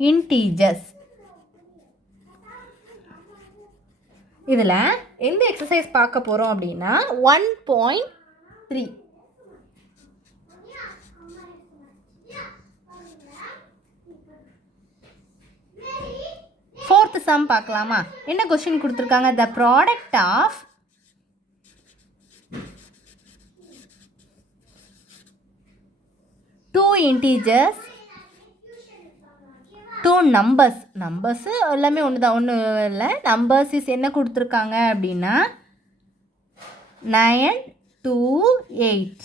Integers. இதில் எந்த exercise பார்க்க போகிறோம் அப்படின்னா 1.3. ஃபோர்த் சம் பார்க்கலாமா? என்ன கொஸ்டின் கொடுத்துருக்காங்க? The product of two integers, two numbers எல்லாமே ஒன்று தான், ஒன்று இல்லை. நம்பர்ஸ் இஸ் என்ன கொடுத்துருக்காங்க அப்படின்னா 9, 2, 8.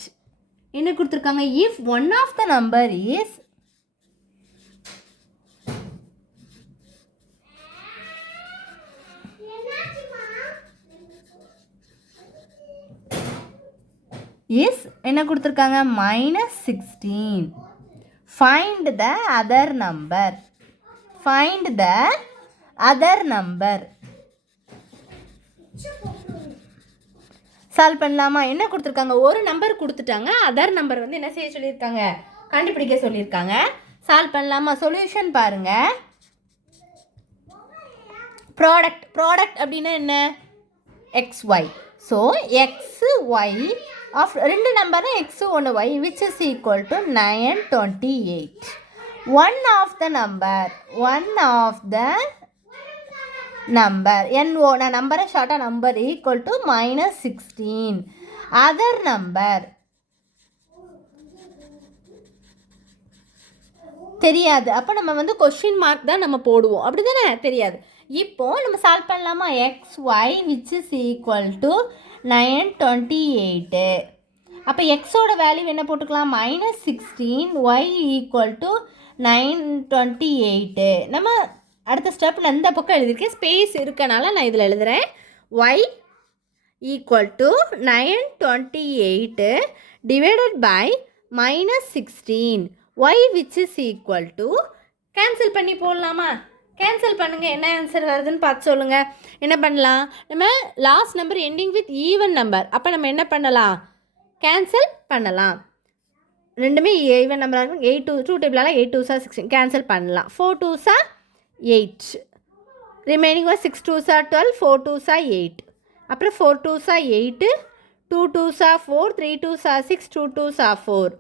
என்ன கொடுத்துருக்காங்க? If one of the number is என்ன கொடுத்துருக்காங்க? -16. Find the other number. Solve பண்ணலாமா? என்ன கொடுத்துருக்காங்க? ஒரு நம்பர் கொடுத்துட்டாங்க, அதர் நம்பர் வந்து என்ன செய்ய சொல்லியிருக்காங்க? கண்டுபிடிக்க சொல்லியிருக்காங்க. சால்வ் பண்ணலாமா? சொல்யூஷன் பாருங்க. ப்ராடக்ட் அப்படின்னா என்ன? XY. ஸோ XY ஆஃப் ரெண்டு நம்பர் தான், X 1 Y, which is equal to 9, 28. One of the number NO, நான் நம்பரை ஷார்ட்டாக number equal to -16. Other number தெரியாது. அப்போ நம்ம வந்து கொஸ்டின் மார்க் தான் நம்ம போடுவோம், அப்படி தானே? தெரியாது. இப்போது நம்ம சால்வ் பண்ணலாமா? XY which is equal to 9, 28. அப்போ எக்ஸோட வேல்யூ என்ன போட்டுக்கலாம்? -16. Y equal to 9, 28. நம்ம அடுத்த ஸ்டெப்பில் இந்த பக்கம் எழுதியிருக்கேன், ஸ்பேஸ் இருக்கனால நான் இதில் எழுதுகிறேன். Y equal to 9, 28 divided by -16. Y which is equal to, cancel பண்ணி போடலாமா? கேன்சல் பண்ணுங்கள், என்ன ஆன்சர் வருதுன்னு பார்த்து சொல்லுங்கள். என்ன பண்ணலாம்? நம்ம last number ending with even number, அப்போ நம்ம என்ன பண்ணலாம்? கேன்சல் பண்ணலாம். ரெண்டுமே ஈவன் நம்பராக இருக்கும். 8 2 டேபிளால் 8 2s 16 கேன்சல் பண்ணலாம். 4 2s 8, ரிமைனிங் 6 2s 12, 4 2s 8, அப்புறம் 4 2s 8, 2 2s 4, 3 2s 6, 2 2s 4,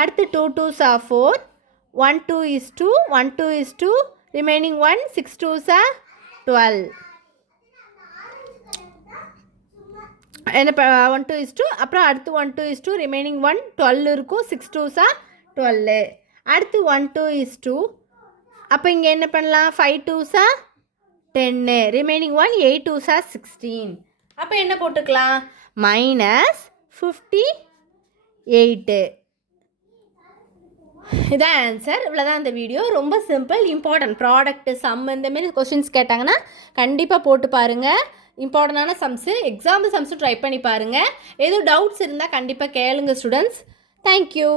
அடுத்து 2 2s 4, 1 2 is 2, 1 2 is 2, remaining 1, 6 2s 12. என்ன 1 2 is 2, அப்புறம் அடுத்து 1 2 is 2, ரிமைனிங் 1, 12 இருக்கும். 6 2s 12. அடுத்து 1 2 is 2, அப்போ இங்கே என்ன பண்ணலாம்? 5 2s 10, ரிமைனிங் 1, 8 2s 16. அப்போ என்ன போட்டுக்கலாம்? -58. இதான் ஆன்சர். இவ்வளோதான் இந்த வீடியோ. ரொம்ப சிம்பிள். இம்பார்ட்டன்ட் ப்ராடக்ட்டு, சம், இந்தமாரி கொஷின்ஸ் கேட்டாங்கன்னா கண்டிப்பாக போட்டு பாருங்கள். இம்பார்ட்டண்டான சம்ஸு, எக்ஸாம்பிள் சம்ஸும் ட்ரை பண்ணி பாருங்கள். எதுவும் டவுட்ஸ் இருந்தால் கண்டிப்பாக கேளுங்க ஸ்டூடெண்ட்ஸ். தேங்க்யூ.